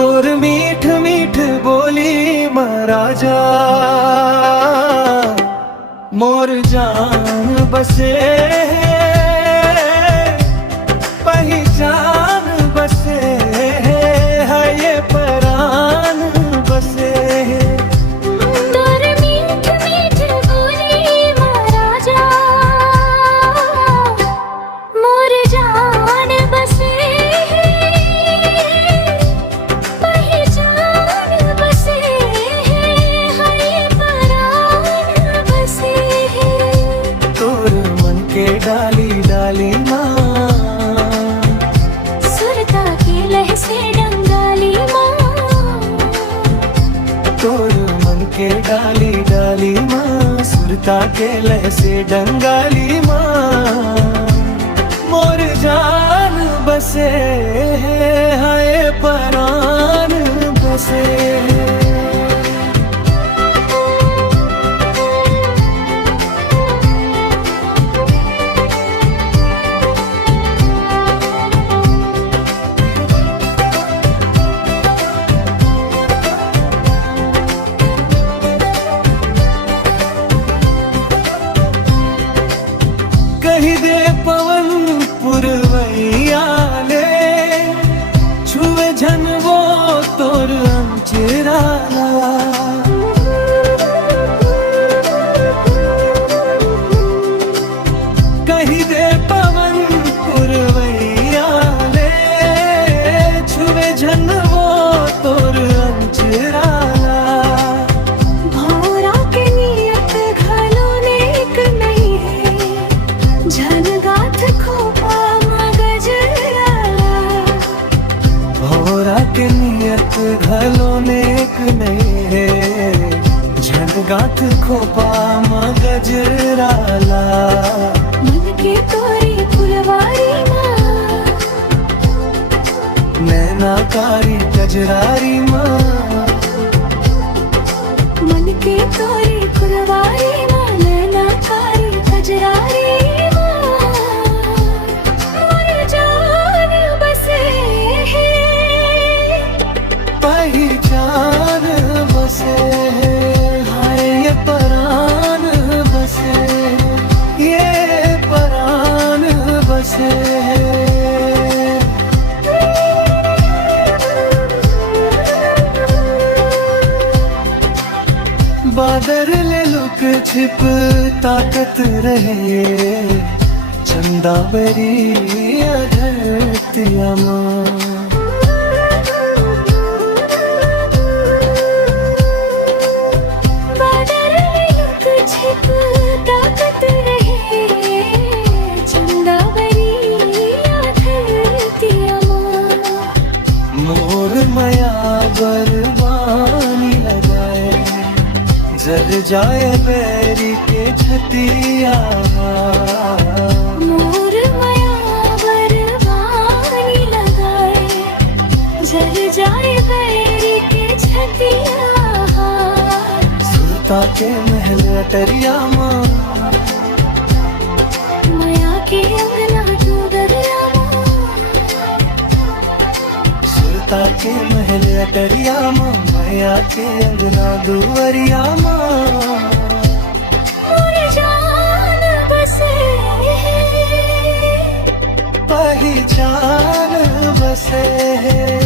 तोर मीठ मीठ बोली महाराजा मोर जान बसे पहचान बसे है ये परान बसे। तोर मीठ मीठ बोली महाराजा मोर जान बसे डाली डाली माँ सुरता के लह से डंगाली माँ। तोर मन के डाली डाली माँ सुरता के लह से डंगाली माँ। मोर जान बसे है परान बसे। कही दे पवन पुरवैया ले छुए झन वो तोर अंचेरा। कही दे पवन पुरवैया ले छुए झन वो तोर अंचेरा। के नियत घलोने एक नहीं है झनगात खोपा मगजराला। मन के तोरी फुलवारी माँ नैनाकारी गजरारी माँ। मन के तोरी फुलवारी माँ नैनाकारी गजरारी पहचान बसे हाय ये परान बसे ये परान बसे। बादर ले लुक छिप ताकत रहे चंदा बरी धरतिया माँ। मोर माया बरबानी लगाए जल जाए बैरी के छतिया। मोर माया बरबानी लगाए जल जाए बैरी के छतिया। सुरता के महल अटरिया माँ माया के अंगना डूबरिया माँ। सुरता के महल अटरिया माँ माया के अंगना दुवरिया माँ। मोर जान बसे पहचान बसे।